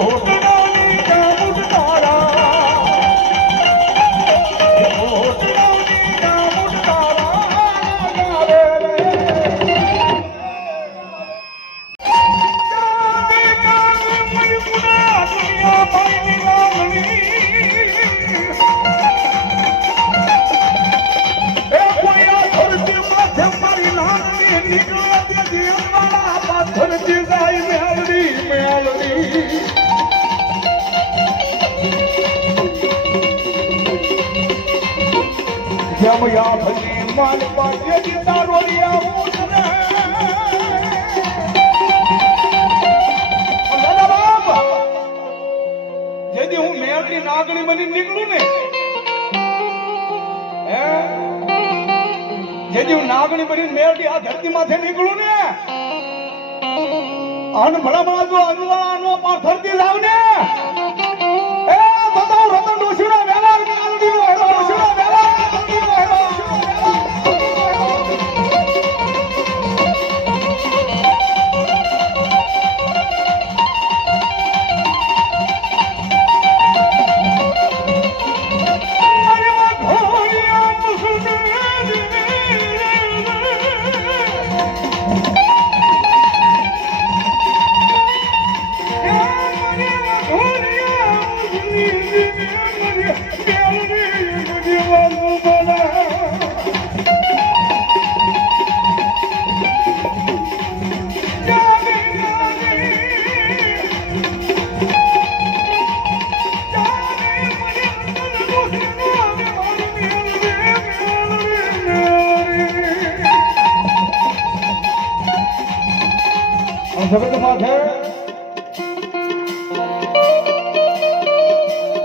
Oh, my God. જેમ યા ભલી માલ પાજે જીતા રોડિયા હું બાપ હું મેલડી નાગણી બની નીકળું ને, હે? નાગણી બની મેળવી આ ધરતી માથે નીકળું ને અન ભલામાં જો અનવાનો પાથરતી લાવ જગત માથે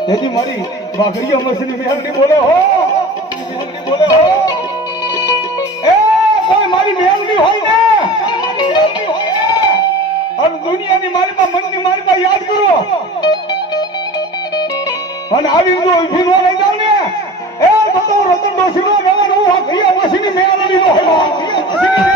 તેથી મારી વાઘરીઓ મસની મેલડી બોલે હો. બોલે હો એ કોઈ મારી મેલડી હોય ને. અને દુનિયાની મારી માં મનની મારી માં યાદ કરો. અને આવી જો ઊભી નો રહી જાવ ને. એ તો રતન ડોશી નો મેલન હું વાઘરીઓ મસની મેલડી નો હોય.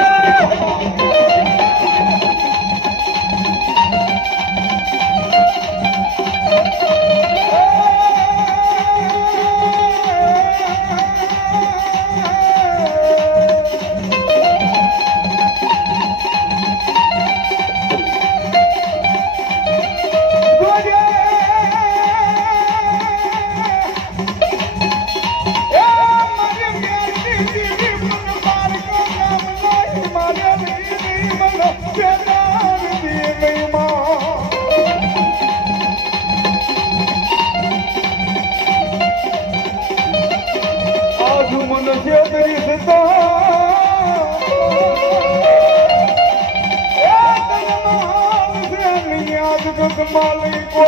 મન છેતરી સતા યાદ ગત માલિકો.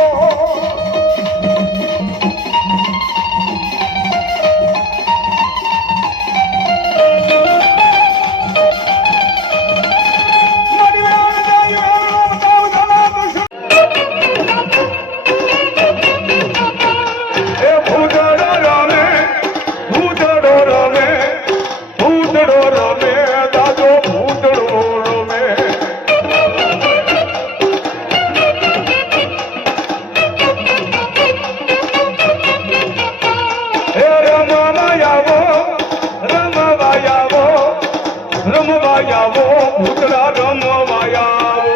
આવો ભૂતળા રમવાયા આવો.